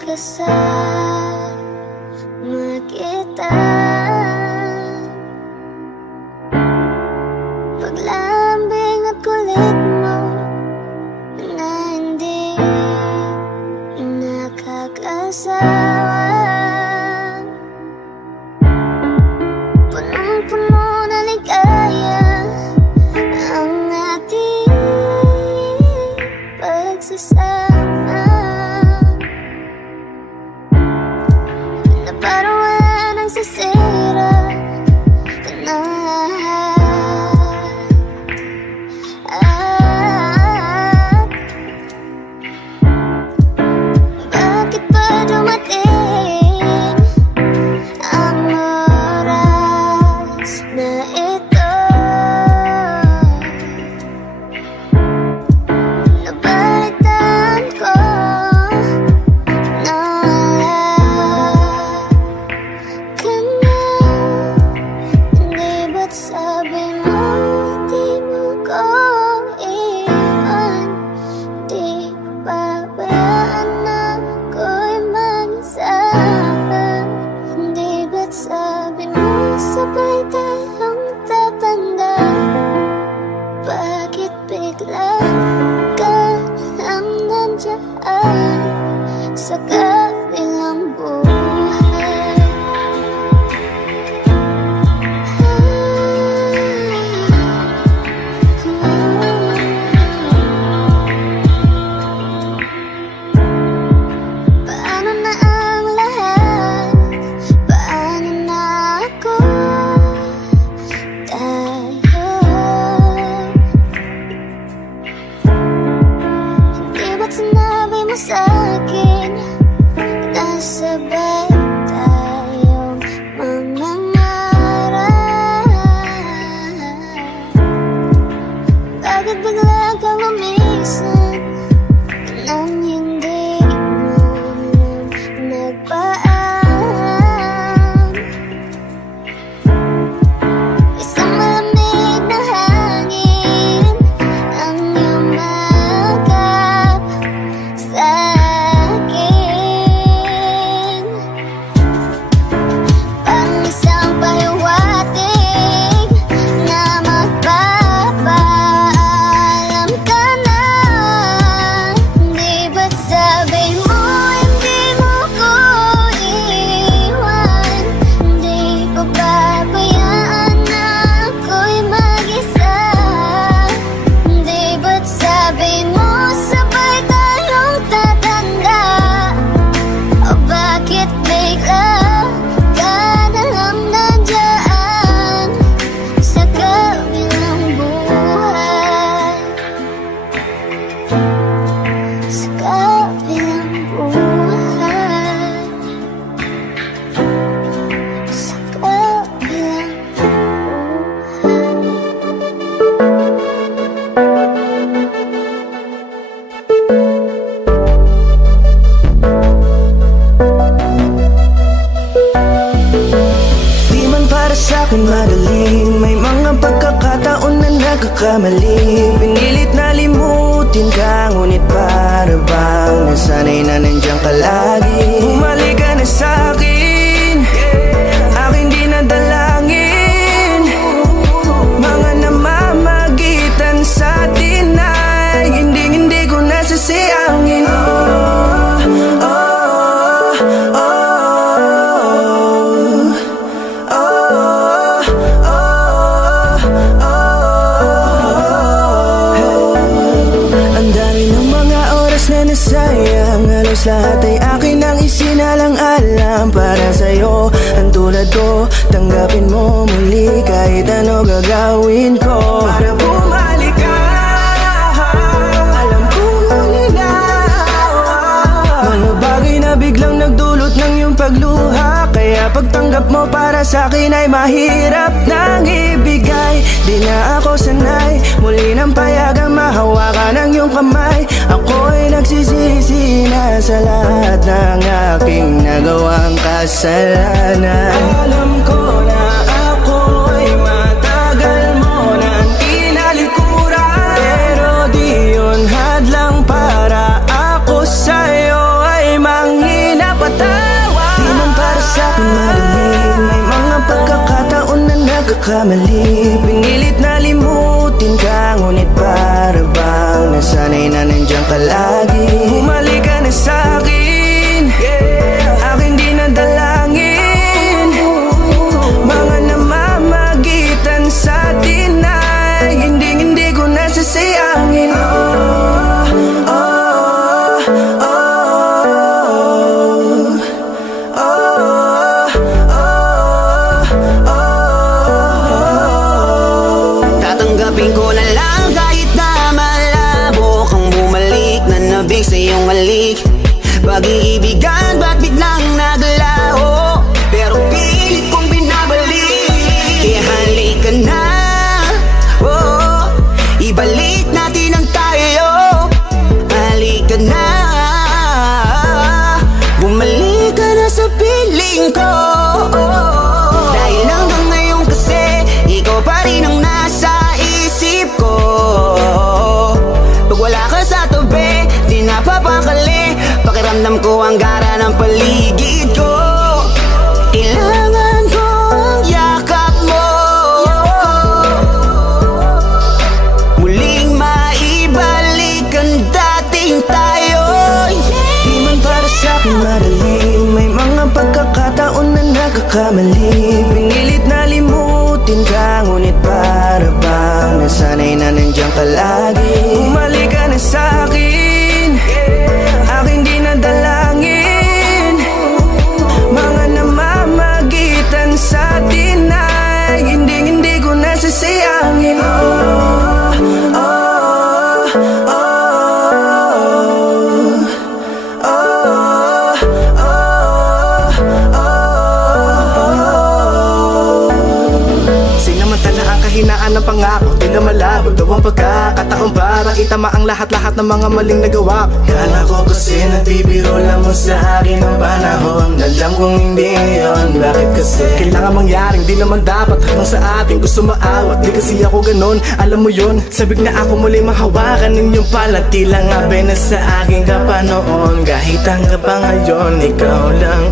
kasama kita. Paglalambing at kulit mo na hindi nakakasawa. Punong-puno na ligaya ang ating pagsasama, na parang wala nang sisira ng lahat. Bakit ba dumating ang oras na ito? Napalitan ko na wala ka na. Hindi ba't sabi mo di mo ko iwan? Di pabayaan na ako'y mag-isa. Hindi ba't sabi mo sabay tayong tatanda? Bakit bigla ka lang nandiyan sa kabilang buhay? Paano na ang lahat? Paano na ako? Tayo, hindi ba't sinabi mo sa'kin na sabay tayong mangangarap? Bakit bigla kang lumisan nang hindi mo lang nagpaalam? Isang malamig na hangin ang iyong magap sa'kin. Parang isang pahiwatig na magpapaalam ka na. Hindi ba't sabi mo hindi mo ko iwan? Hindi ko pabayaan na ako'y mag-isa. Hindi ba't sabi mo sabay tayong tatanda? O bakit bigla ka na lang nandiyan sa kabilang buhay? Sa kabilang buhay. Sa kabilang buhay. Di man para sa'kin magaling, may mga pagkakataon na nagkakamali. Pinilit na limutin ka, ngunit para bang nasanay na nandiyan ka lagi. Bumalik ka na sa'kin, aking di nadalangin. Mga namamagitan sa atin ay hindi ko nasasayangin. Ang dami ng mga oras na nasayang, halos lahat ay akin ang isinalang-alam para sa'yo. Ang tulad ko, tanggapin mo muli kahit ano gagawin ko para bumalik ka. Alam ko ngunit na mga bagay na biglang nagdulot ng iyong pagluha, kaya pagtanggap mo para sa'kin ay mahirap nang ibigay. Di na ako sanay muli ng payagang mahawakan ng iyong kamay. Ako'y nagsisisi na sa lahat ng aking nagawang kasalanan. Alam ko na ako'y matagal mo nang tinalikuran, pero di yun hadlang para ako sa'yo ay manghina. nagkakamali. Pinilit na limutin ka, ngunit para bang nasanay na nandiyan ka lagi. Bumalik ka na sa'kin, aking di nadalangin. Mga namamagitan sa atin ay hindi ko nasasayangin. Tatanggapin ko na lang kahit na malabo kang bumalik na nabig sa iyong halik. Pag-iibigan ba't biglang naglaho, pero pilit kong binabalik. Kaya halika na, oh, ibalik natin ang tayo. Halika na, bumalik ka na sa piling ko. Dahil hanggang ngayon kasi ikaw pa rin ang nasa isip ko. Pag wala ka sa tabi, di napapakali. Pakiramdam ko ang gara ng paligid ko. Kailangan ko ang yakap mo, muling maibalik ang dating tayo. Di man para sa'kin madali, may mga pagkakataon na nagkakamali. Pinilit na limutin ka, ngunit para bang nasanay na nandiyan ka lagi. Bumalik ka na sa'kin, aking di nadalangin. Mga namamagitan sa atin ay hindi ko nasasayangin. Sinamantala ang kahinaan ng pangako, di na malabo daw ang pagkakataon para itama ang lahat-lahat ng mga maling nagawa ko. Kala ko kasi nagbibiro lang mo sa akin ang panahon. Alam kong hindi yun, bakit kasi kailangan mangyaring di naman dapat hanggang sa ating gusto maawat. Di kasi ako ganun, alam mo yun. Sabik na ako muli mahawakan ninyong palat. Tila nga ba na sa akin ka pa noon. Kahit hanggang pa ngayon, ikaw lang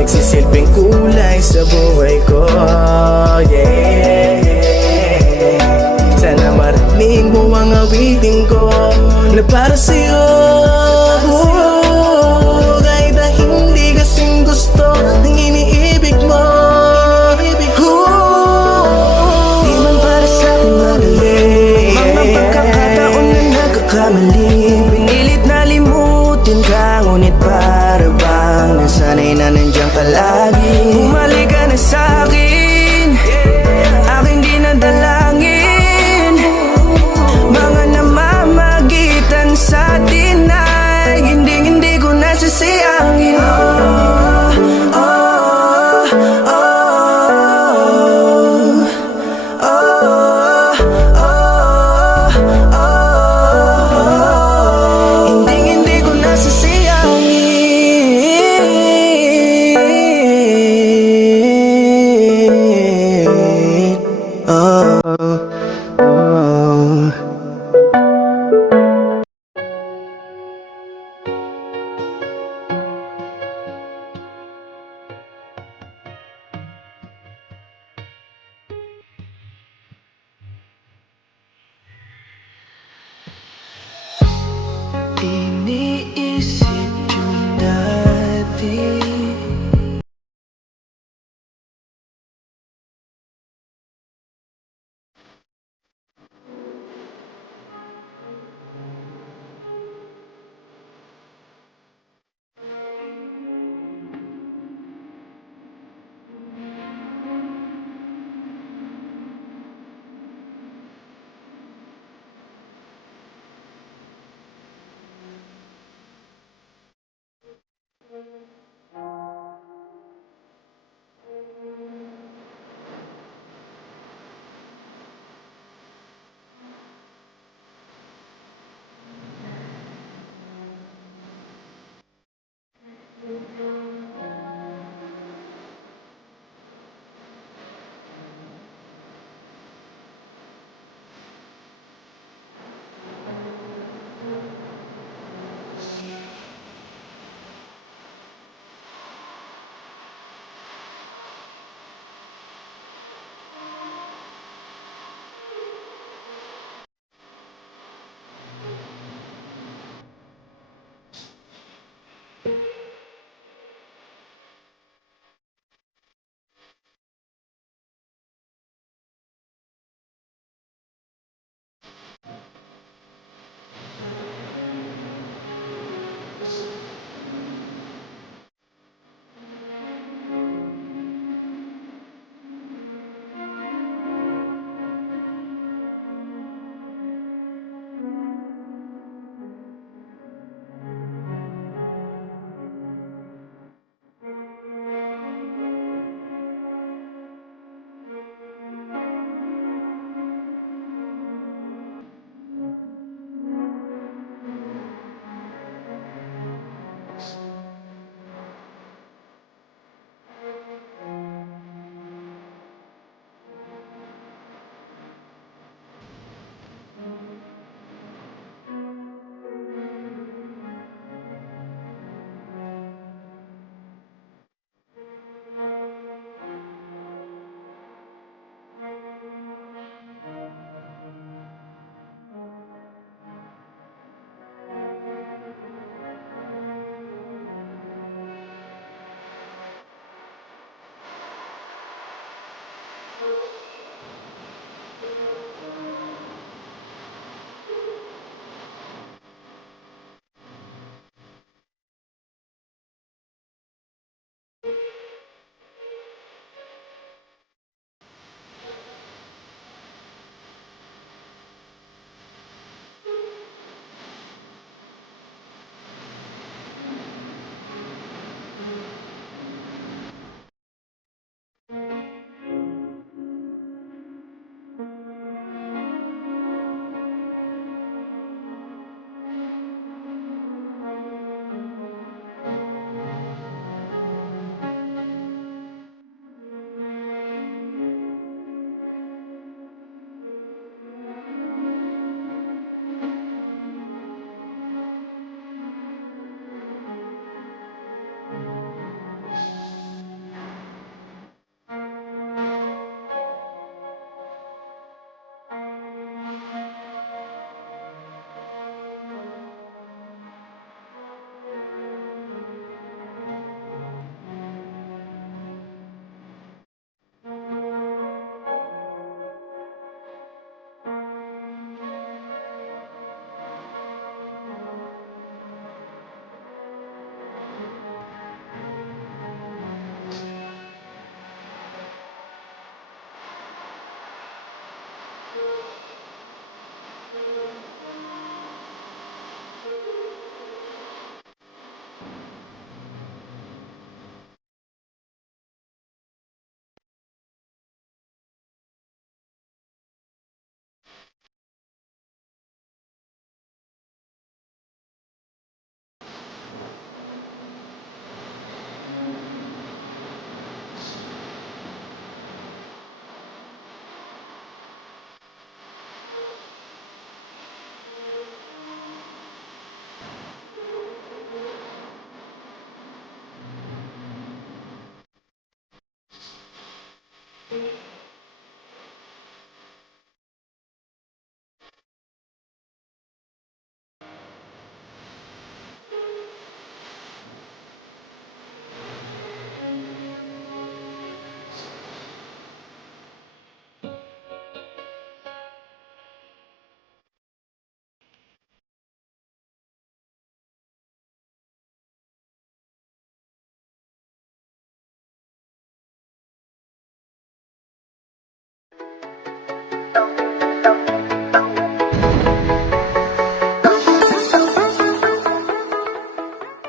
nagsisilbing kulay sa buhay ko, yeah. Sana marinig mo ang awitin ko na para sa'yo, kahit na hindi kasing gusto ng iniibig mo. Di man para sa'kin madali, mga pagkakataon na nagkakamali. Pinilit na limutin ka,